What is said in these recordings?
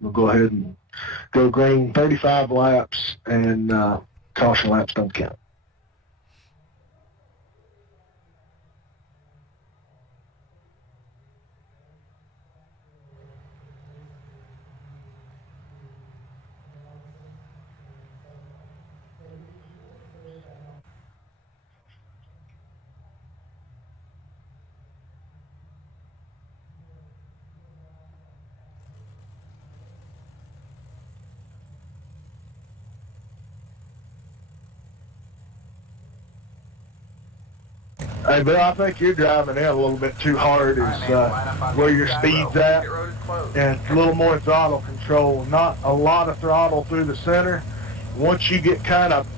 we'll go ahead and go green 35 laps, and caution laps don't count. Hey, Bill, I think you're driving in a little bit too hard is where your speed's at, and a little more throttle control. Not a lot of throttle through the center. Once you get kind of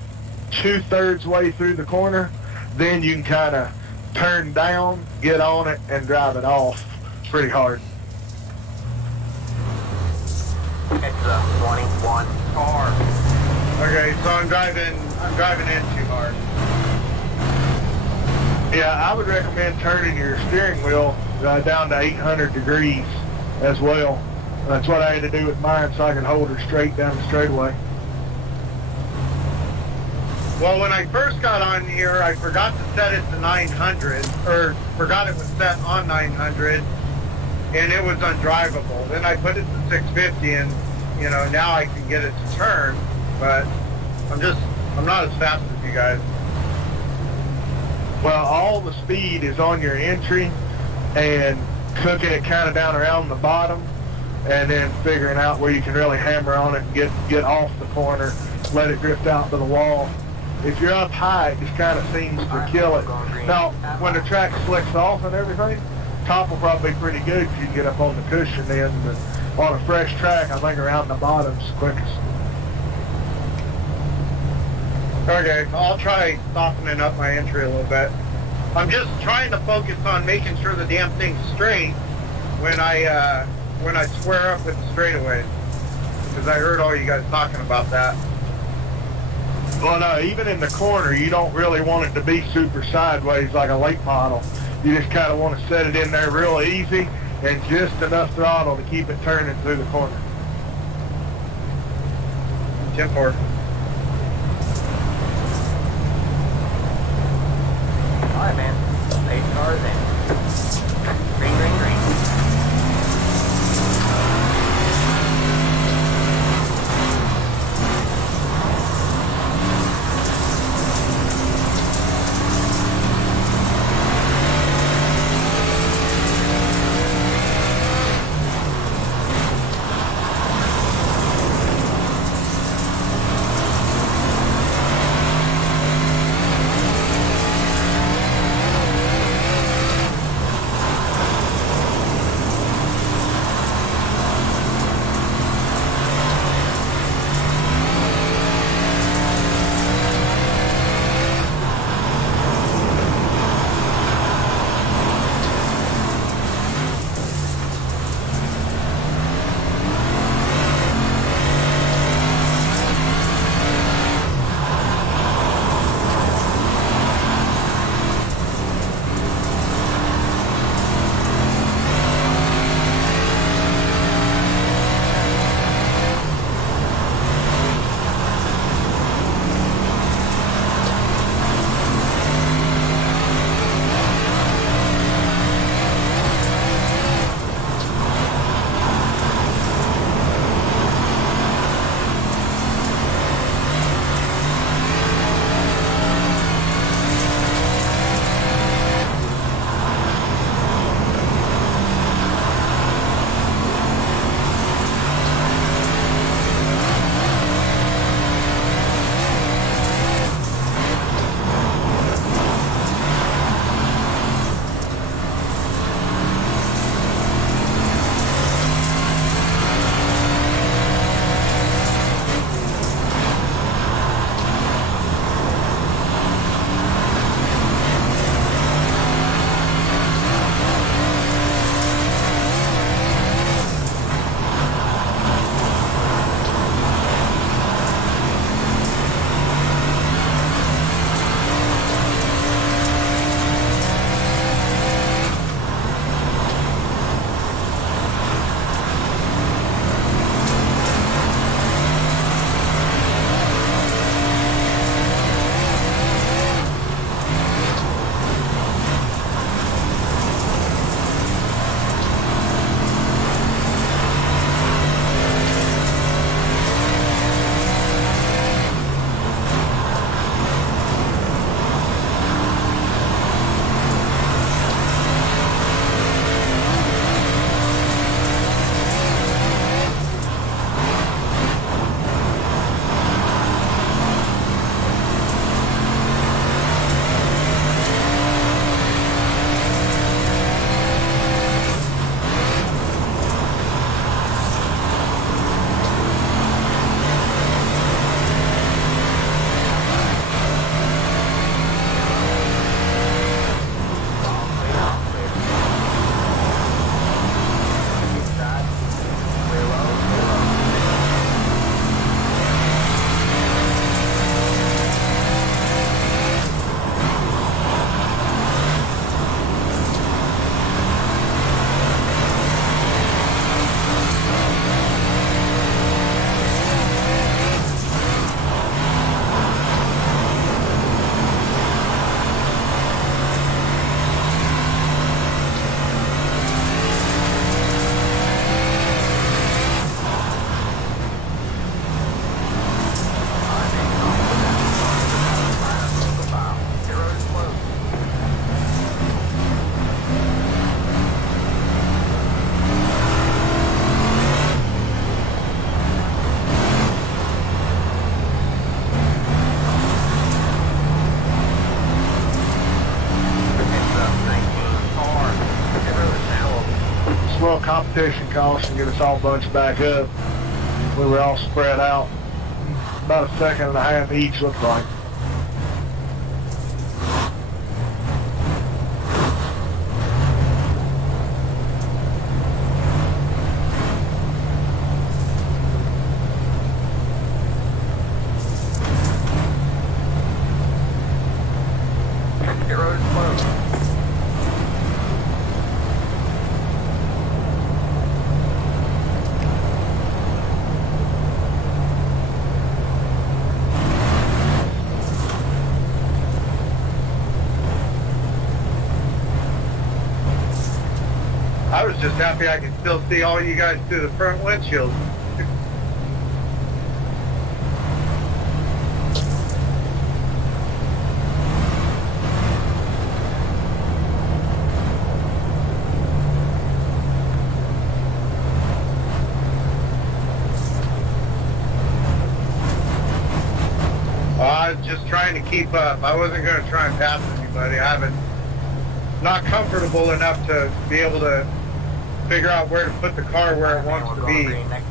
2/3 way through the corner, then you can kind of turn down, get on it, and drive it off pretty hard. It's a 21 car. Okay, so I'm driving in too hard. Yeah, I would recommend turning your steering wheel down to 800 degrees as well. That's what I had to do with mine so I could hold her straight down the straightaway. Well, when I first got on here, I forgot to set it to 900, or forgot it was set on 900, and it was undrivable. Then I put it to 650, and now I can get it to turn, but I'm not as fast as you guys. Well, all the speed is on your entry, and cooking it kind of down around the bottom, and then figuring out where you can really hammer on it and get off the corner, let it drift out to the wall. If you're up high, it just kind of seems to kill it. Now, when the track slicks off and everything, top will probably be pretty good if you can get up on the cushion then, but on a fresh track, I think around the bottom's the quickest. Okay, I'll try softening up my entry a little bit. I'm just trying to focus on making sure the damn thing's straight when I square up with the straightaways, because I heard all you guys talking about that. Well, no, even in the corner, you don't really want it to be super sideways like a late model. You just kind of want to set it in there real easy and just enough throttle to keep it turning through the corner. 10-4. All right, man. 8 cars in. Green, green, green. competition caution, get us all bunched back up. We were all spread out. About a second and a half each, looked like. Pit road is closed. I was just happy I could still see all you guys through the front windshield. I was just trying to keep up. I wasn't going to try and pass anybody. I haven't, not comfortable enough to be able to figure out where to put the car where it wants to be.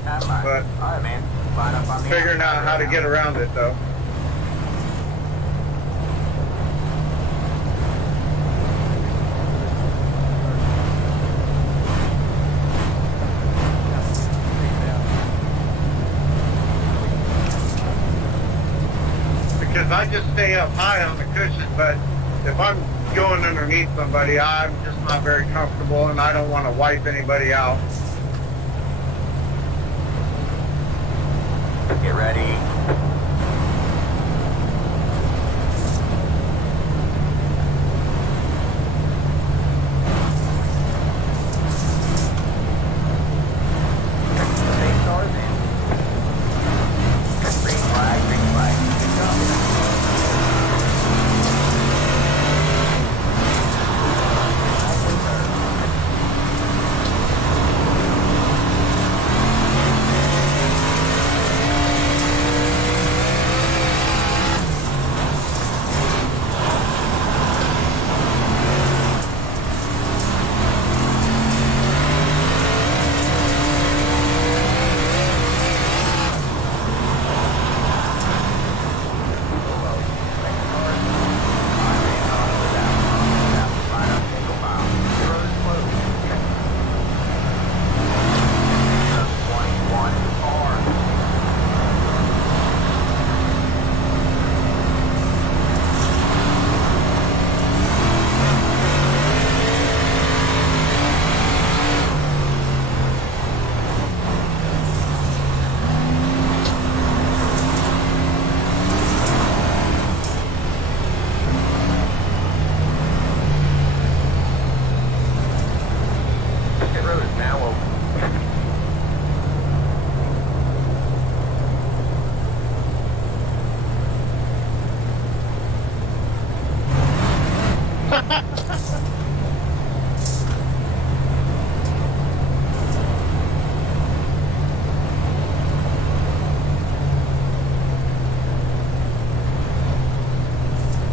But Alright, man. Line up on the figuring out how to get around it though. Because I just stay up high on the cushion, but if I'm going underneath somebody, I'm just not very comfortable and I don't want to wipe anybody out. Get ready. Stay stars in. Green flag, green flag. Good job.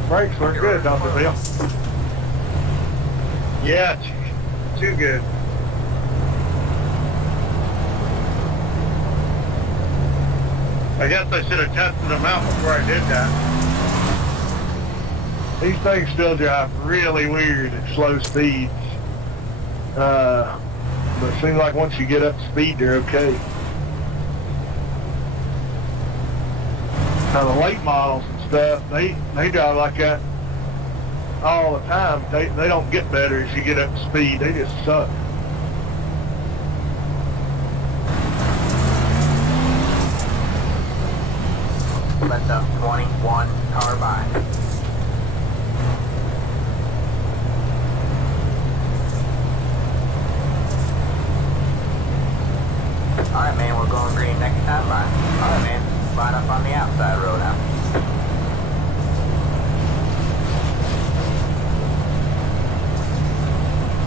Brakes were good, don't they, Bill? Yeah, too good. I guess I should have tested them out before I did that. These things still drive really weird at slow speeds. But it seems like once you get up to speed, they're okay. Now the late models and stuff, they drive like that all the time. They don't get better as you get up to speed. They just suck. Left up 21, car by. Alright, man, we're going green next time by. Alright, man, line up on the outside road now.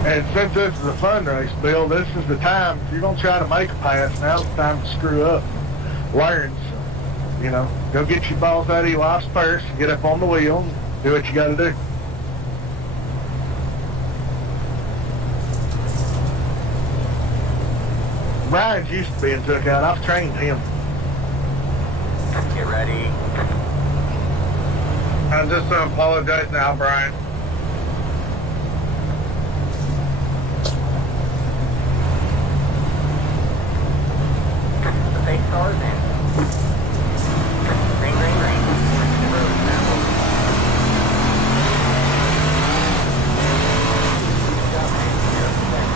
And since this is a fun race, Bill, this is the time. If you're going to try to make a pass, now's the time to screw up. Learn. You know, go get your balls out of your life's purse, get up on the wheel, and do what you got to do. Brian's used to being took out. I've trained him. Get ready. I'm just gonna apologize now, Brian. The pace car is in. Green, green, green. The road is now. Good job, man. You're up there.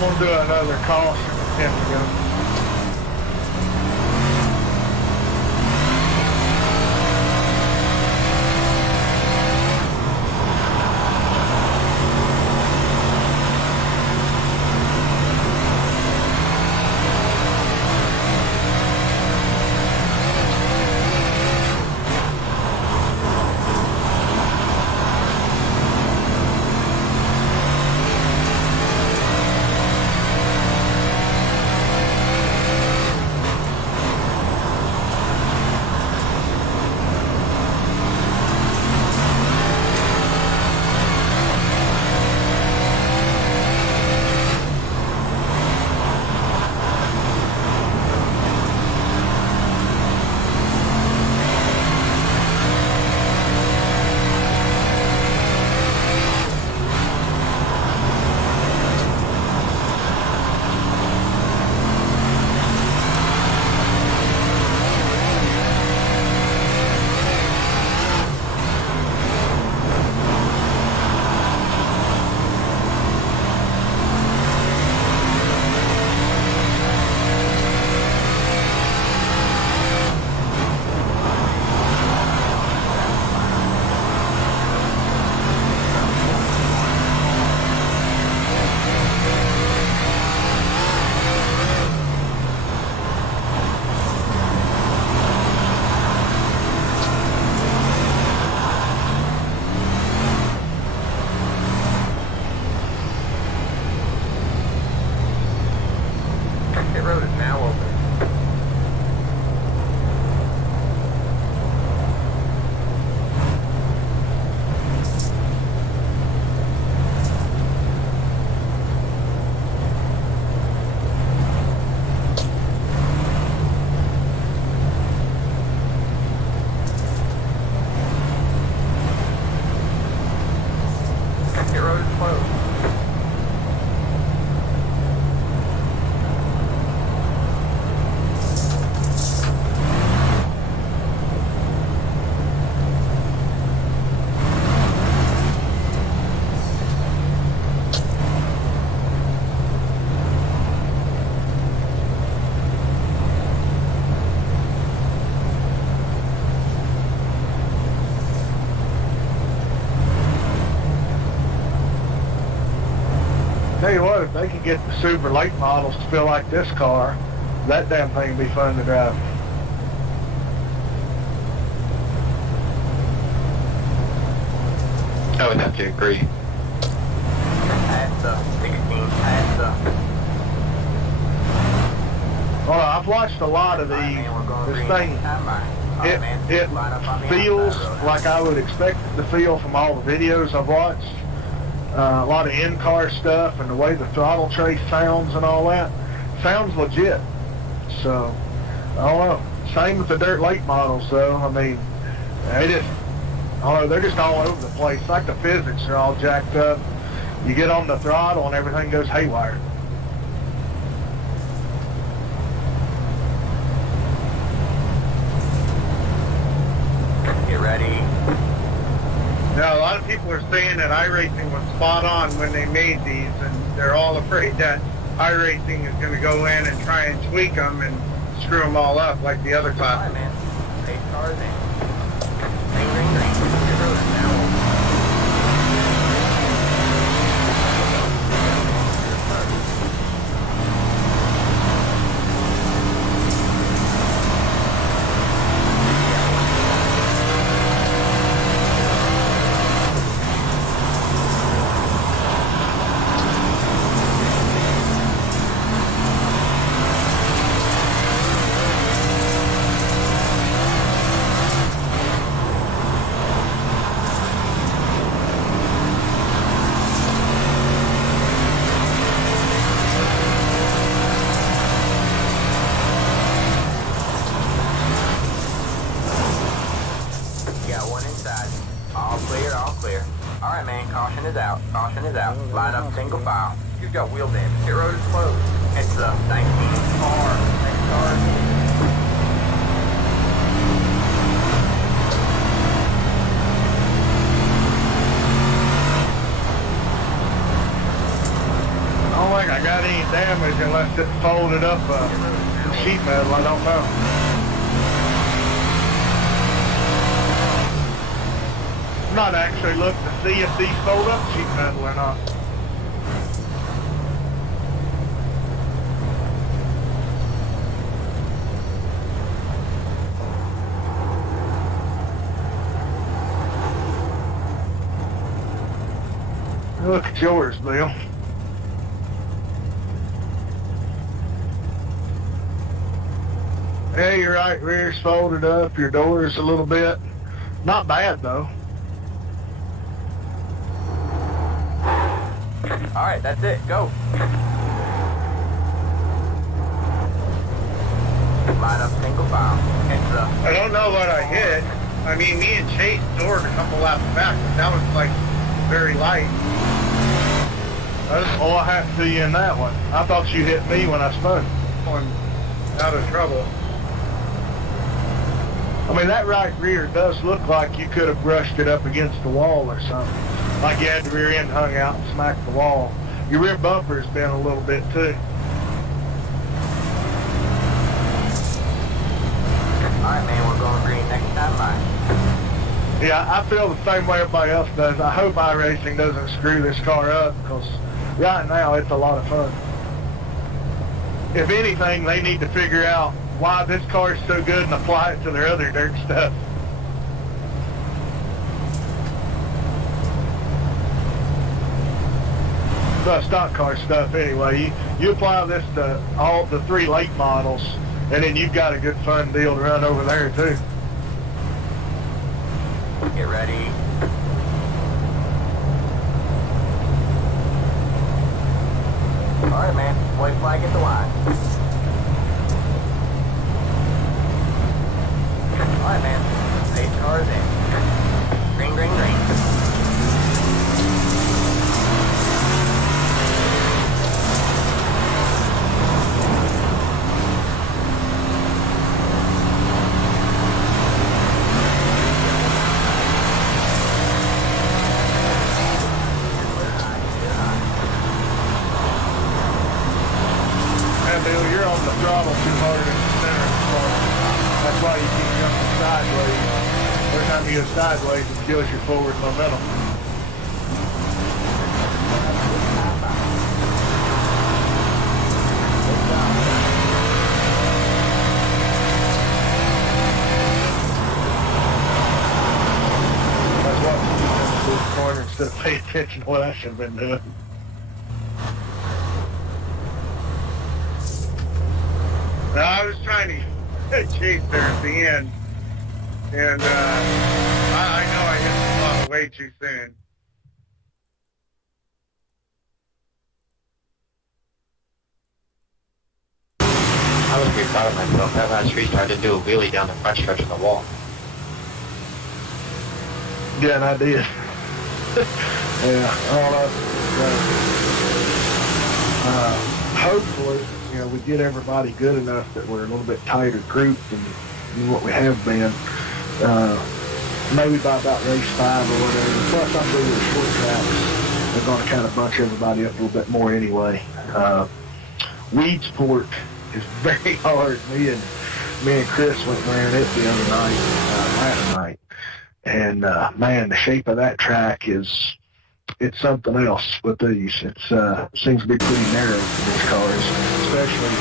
I'm gonna do another caution attempt to go. Pit road is now open. Pit road is closed. Tell you what, if they could get the super late models to feel like this car, that damn thing would be fun to drive. I would have to agree. Pass up. 16. Pass up. Well, I've watched a lot of these. This thing, it feels like I would expect it to feel from all the videos I've watched. A lot of in-car stuff and the way the throttle trace sounds and all that. Sounds legit. So, I don't know. Same with the dirt late models though. I mean, they just, I don't know, they're just all over the place. Like the physics are all jacked up. You get on the throttle and everything goes haywire. Get ready. Now, a lot of people are saying that iRacing was spot on when they made these, and they're all afraid that iRacing is going to go in and try and tweak them and screw them all up like the other Hi, classes. man. 8 cars in. Green, green, green. Pit road is now open. Got one inside. All clear, all clear. All right, man. Caution is out. Caution is out. Line up single file. You've got wheel damage. Pit road is closed. It's the 19 car. Next car. I don't think I got any damage unless it folded up sheet metal. I don't know. I'm not actually looking to see if these fold up sheet metal or not. Look at yours, Bill. Yeah, your right rear's folded up, your door's a little bit. Not bad, though. All right, that's it. Go. Line up single file. It's the I don't know what I hit. I mean, me and Chase soared a couple laps back, but that was like very light. Oh, I have to see you in that one. I thought you hit me when I spun. I'm out of trouble. I mean, that right rear does look like you could have brushed it up against the wall or something. Like you had the rear end hung out and smacked the wall. Your rear bumper's been a little bit too. Alright, man, we're going green next time, bye. Yeah, I feel the same way everybody else does. I hope iRacing doesn't screw this car up because right now it's a lot of fun. If anything, they need to figure out why this car is so good and apply it to their other dirt stuff. stock car stuff anyway. You apply this to all the 3 late models, and then you've got a good fun deal to run over there too. Get ready. All right, man. White flag at the line. All right, man. 8 cars in. Green, green, green. Bill, you're on the throttle too hard in the center of the car. That's why you keep jumping sideways. Every time you go sideways, it kills your forward momentum. That's why you keep jumping through the corner instead of paying attention to what I should have been doing. I was trying to chase there at the end, and I know I hit the ball way too soon. I was pretty proud of myself. That last restart to do a wheelie down the front stretch of the wall. Yeah, and I did. Yeah, all of it. Hopefully, you know, we get everybody good enough that we're a little bit tighter grouped than what we have been. Maybe by about race 5 or whatever. Plus, I'm doing the short tracks. They're going to kind of bunch everybody up a little bit more anyway. Weedsport is very hard. Me and Chris went and ran it the other night, last night. And, man, the shape of that track it's something else with these. It seems to be pretty narrow for these cars, especially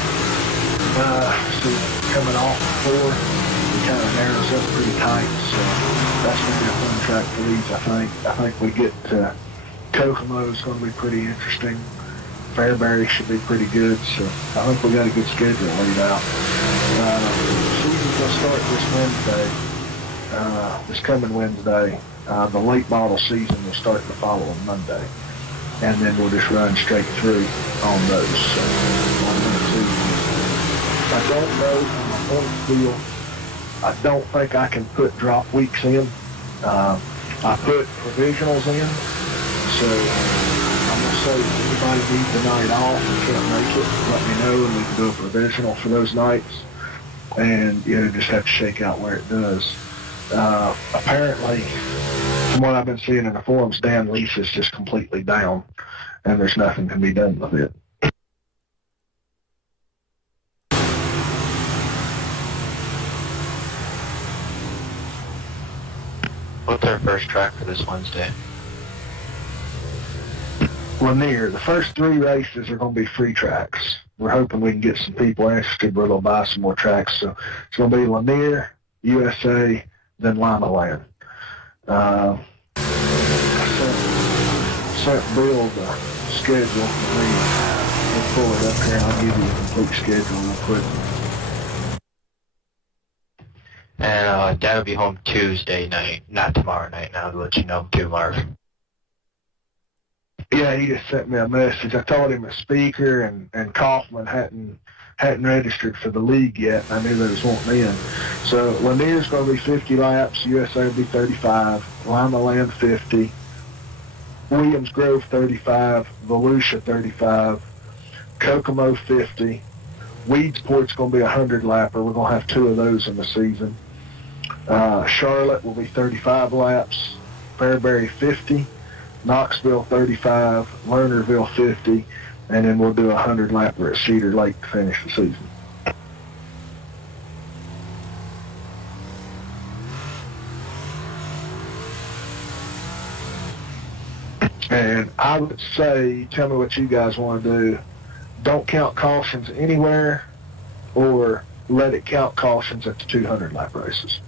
so coming off the 4, it kind of narrows up pretty tight. So that's going to be a fun track for these, I think. I think we get Kokomo is going to be pretty interesting. Fairbury should be pretty good, so I think we got a good schedule laid out. Season's going to start this Wednesday, this coming Wednesday. The late model season will start the following Monday, and then we'll just run straight through on those. So, on those seasons. I don't know from my points deal. I don't think I can put drop weeks in. I put provisionals in, so I'm going to say if anybody needs a night off and can't make it, let me know and we can do a provisional for those nights, and you know, just have to shake out where it does. Apparently, from what I've been seeing in the forums, Dan Lease is just completely down, and there's nothing can be done with it. What's our first track for this Wednesday? Lanier. The first 3 races are going to be free tracks. We're hoping we can get some people interested where they'll buy some more tracks. So it's going to be Lanier, USA, then Lima Land. I sent Bill the schedule. We'll pull it up here and I'll give you a complete schedule real quick. And Dad will be home Tuesday night, not tomorrow night. Now to let you know too, Marv. Yeah, he just sent me a message. I told him a speaker and Kaufman hadn't registered for the league yet. I knew they was wanting in. So Lanier's going to be 50 laps. USA will be 35. Lima Land 50. Williams Grove 35. Volusia 35. Kokomo 50. Weedsport's going to be a 100 lapper. We're going to have 2 of those in the season. Charlotte will be 35 laps. Fairbury 50. Knoxville 35. Lernerville 50. And then we'll do a 100 lapper at Cedar Lake to finish the season. And I would say, tell me what you guys want to do. Don't count cautions anywhere, or let it count cautions at the 200 lap races.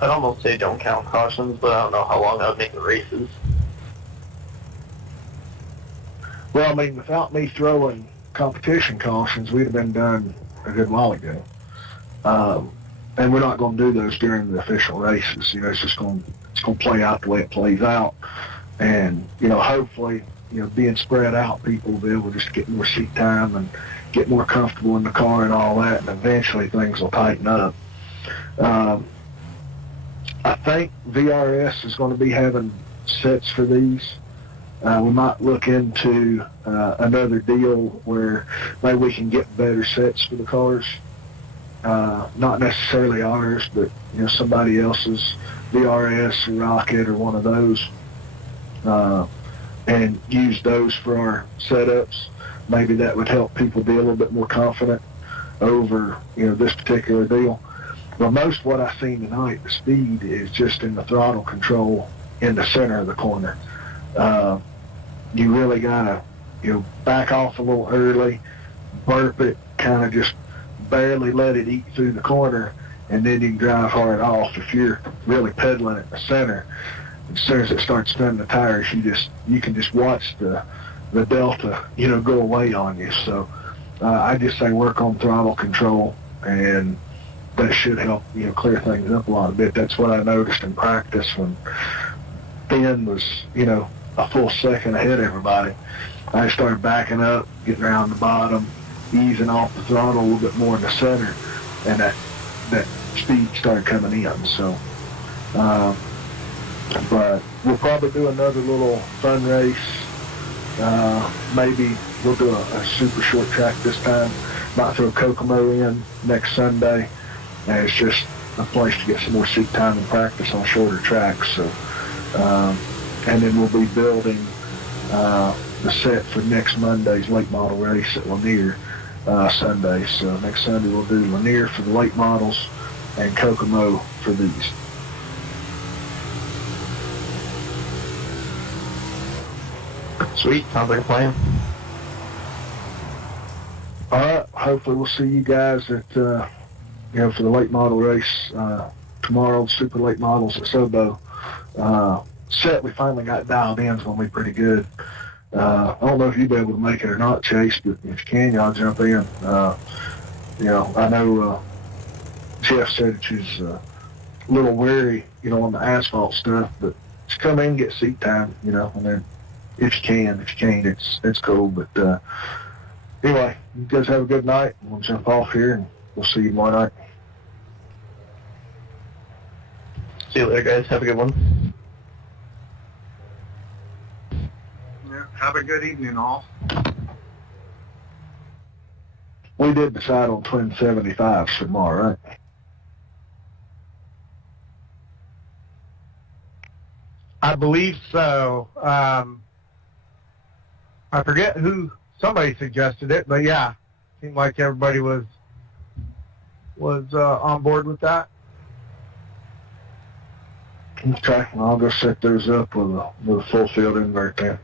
I'd almost say don't count cautions, but I don't know how long that would make the races. Well, I mean, without me throwing competition cautions, we'd have been done a good while ago. And we're not going to do those during the official races. You know, it's going to play out the way it plays out. And, you know, hopefully, you know, being spread out, people will be able to just get more seat time and get more comfortable in the car and all that, and eventually things will tighten up. I think VRS is going to be having sets for these. We might look into another deal where maybe we can get better sets for the cars. Not necessarily ours, but, you know, somebody else's VRS or Rocket or one of those. And use those for our setups. Maybe that would help people be a little bit more confident over, you know, this particular deal. Well, most of what I've seen tonight, the speed is just in the throttle control in the center of the corner. You really gotta, you know, back off a little early, burp it, kind of just barely let it eat through the corner, and then you can drive hard off. If you're really pedaling at the center, as soon as it starts spinning the tires, you can just watch the delta, you know, go away on you. So I just say work on throttle control, and that should help, you know, clear things up a lot of bit. That's what I noticed in practice when Ben was, you know, a full second ahead of everybody. I started backing up, getting around the bottom, easing off the throttle a little bit more in the center, and that speed started coming in. So, but we'll probably do another little fun race. Maybe we'll do a super short track this time. Might throw Kokomo in next Sunday. And it's just a place to get some more seat time and practice on shorter tracks. So, and then we'll be building the set for next Monday's late model race at Lanier Sunday. So next Sunday we'll do Lanier for the late models and Kokomo for these. Sweet, sounds like a plan. All right, hopefully we'll see you guys at, you know, for the late model race tomorrow, super late models at Sobo. Set we finally got dialed in is going to be pretty good. I don't know if you'll be able to make it or not, Chase, but if you can, y'all jump in. You know, I know Jeff said that she's a little wary, you know, on the asphalt stuff, but just come in and get seat time, you know, and then if you can, if you can't, it's cool. But anyway, you guys have a good night. We'll jump off here, and we'll see you tomorrow night. See you later, guys. Have a good one. Yeah, have a good evening, all. We did decide on twin 75s for tomorrow, right? I believe so. I forget who, somebody suggested it, but yeah, seemed like everybody was on board with that. Okay, well, I'll go set those up with a full field invert then.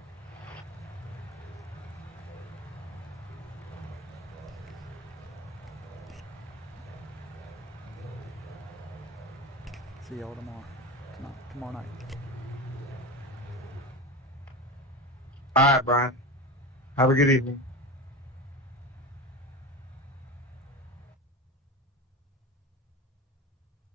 See y'all tomorrow night. All right, Brian. Have a good evening.